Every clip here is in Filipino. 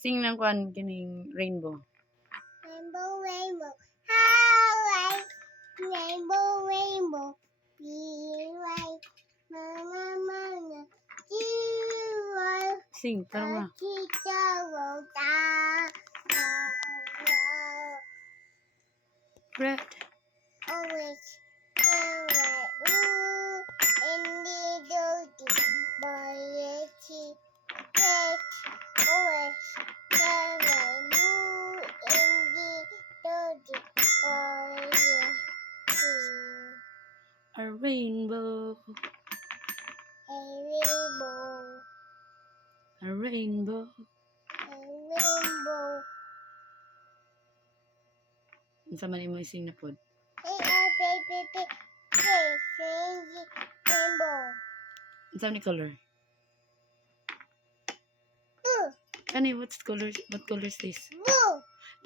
Sing ng kwan kining rainbow. Rainbow, rainbow, how rainbow, rainbow, be right, mama, mama, you Sing, tara nga. Red. Orange, red, ooh, indigo, violet, red, orange, red, blue, indigo, violet. A rainbow. A rainbow, A rainbow. a rainbow. Unsa man imo ising na pod? Hey, baby, rainbow. Unsa ni color? Blue, Kani, what color is this? blue,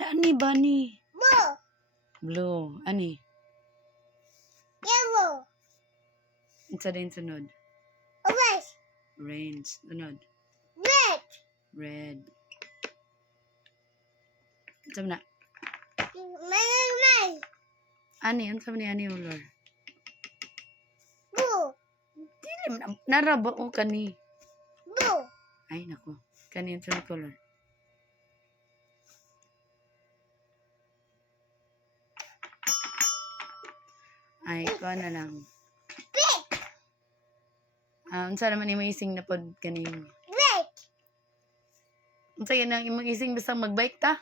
Ani bunny. blue, Blue. Ani. yellow, Unsa din sunod? orange, Orange. Sunod. red, Red. Unsa man na? man, Ani, unsa man ni ani color? blue, Dili man naraba o kani. blue, Ay nako. Kani unsa ni color? Ay, kuha na lang. pink, Unsa naman imo ising na pod kaning? red. Unsa yan ang imong ising basta magbike ta?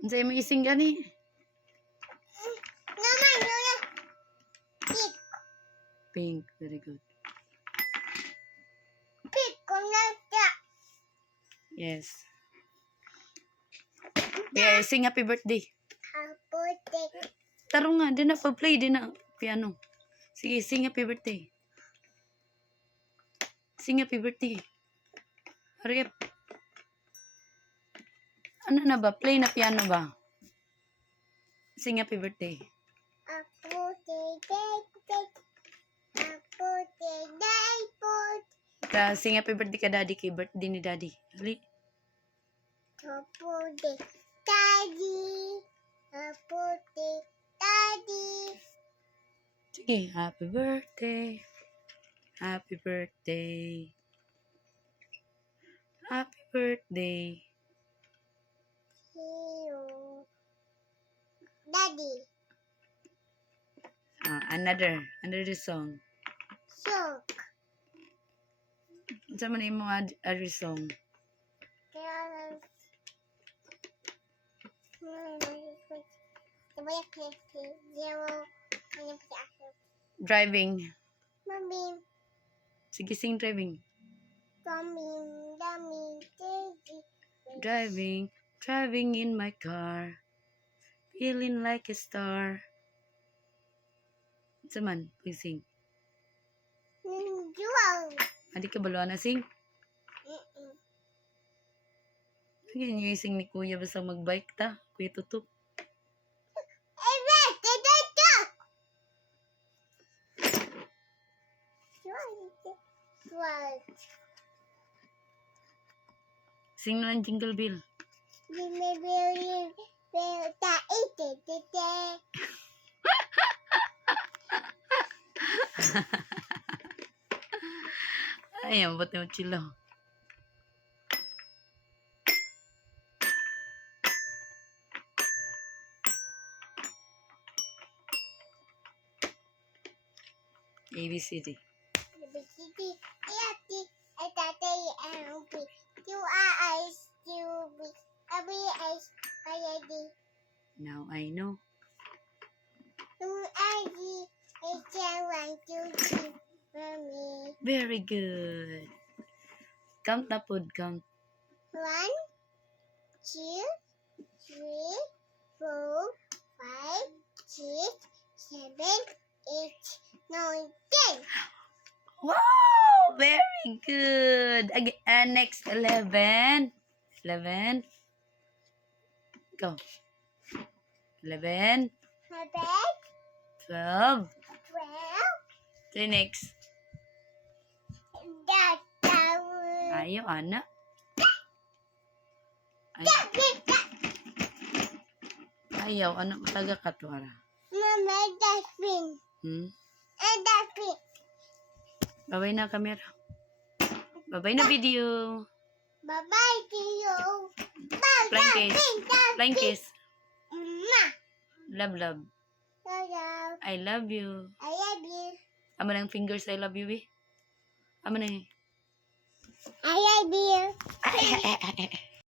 Unsa imong ising gani? Naman, yun, pink, Pink, very good. pink, kung nasa. Yes. Yeah, sing happy birthday. Happy Taro nga, di na pa-play, di na piano. Sige, sing happy birthday. Sing happy birthday. Hurry up. Ano na ba? Play na piano ba? Sing happy birthday. Sing happy birthday ka daddy kay birthday ni daddy. Hali. Sige, happy birthday. Happy birthday. Happy birthday. Daddy, Another song. so, Sa man imo other song. Driving. Mommy, Sige, sing driving. Driving in my car. Feeling like a star. Sa man, please sing. Adi ka balo na sing? Sige, niyo ising ni kuya basta magbike ta. Kuya tutup. Sing na lang jingle bell. Ay, ang ba't mo chilo. ABCD. Now I know. Very good. Count na pod, count. 1, 2, 3, 4, 5, 6, 7, 8, 9, 10. Wow! Very good. Again, next 11. 11. Go. 11. 11, 12. 12, Say next. That tower. Ayaw, anak. Ayaw, anak. Mataga ka to, ara. Mama, dolphin. And dolphin. Babay na, camera. Babay na video. Bye-bye to you. Flying kiss. Flying kiss. Ma. Love, love. Hello. I love you. I love you. Ama ng fingers, I love you, eh. Ama na I love you.